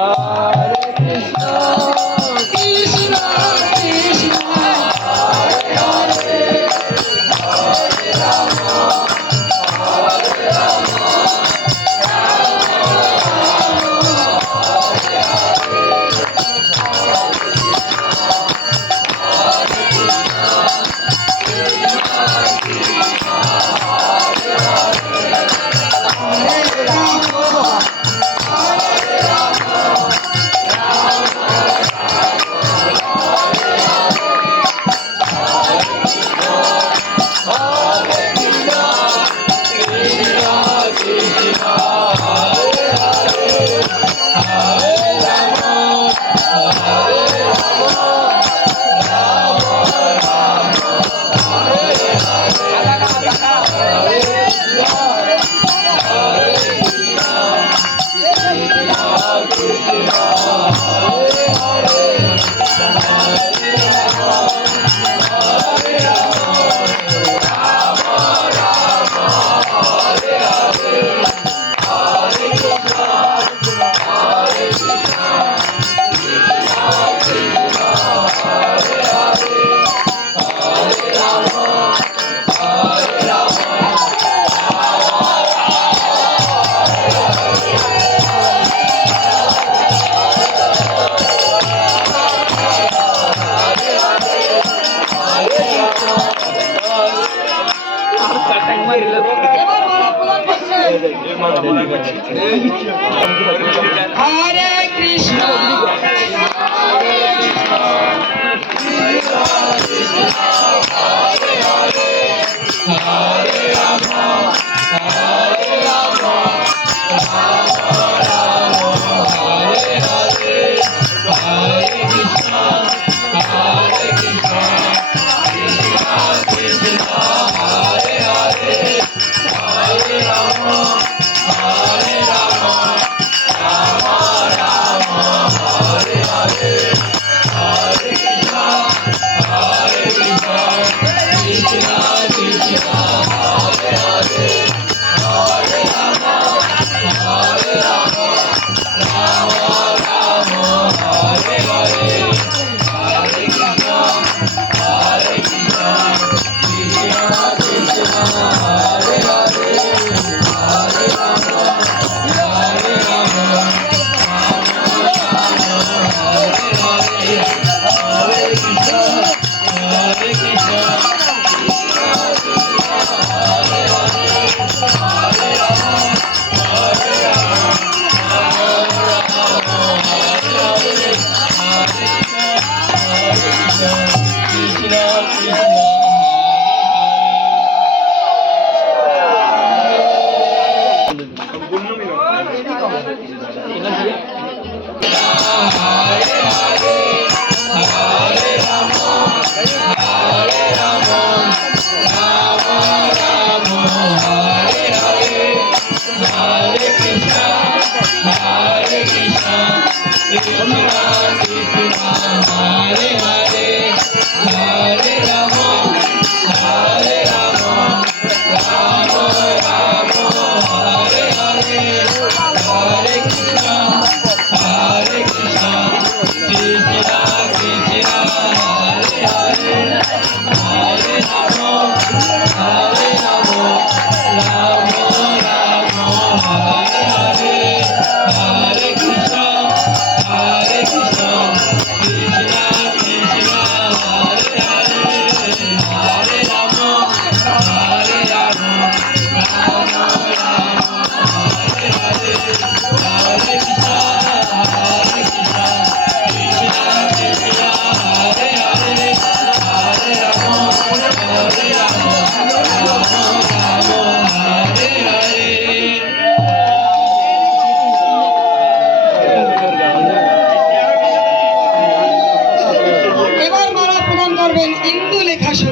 এবার এবার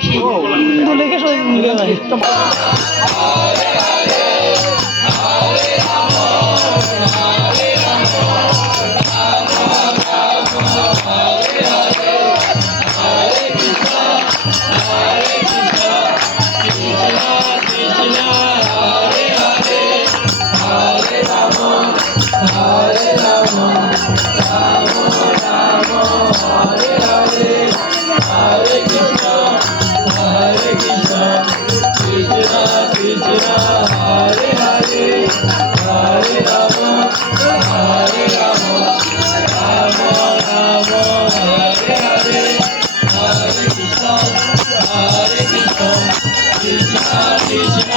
সুখী দুলেকে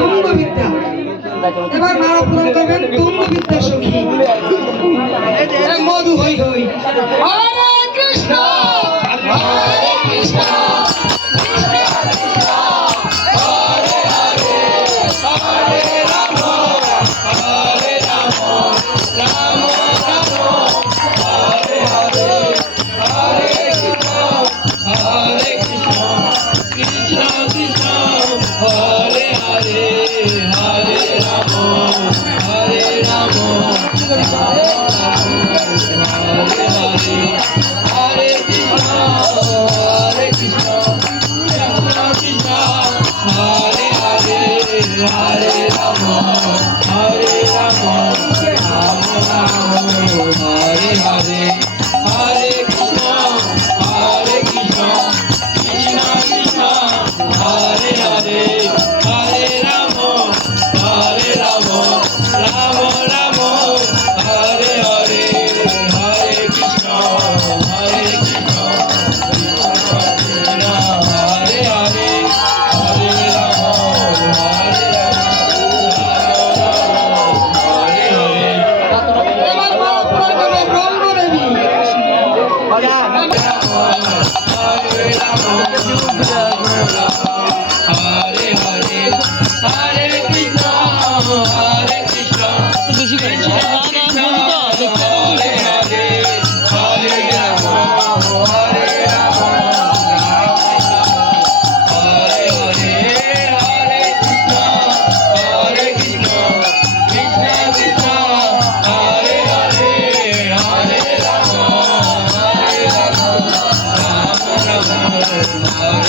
তুঙ্গ বিদ্যা এবার মারা পূরণ করবেন তুঙ্গ বিদ্যা মধু হই হই। Hare Hare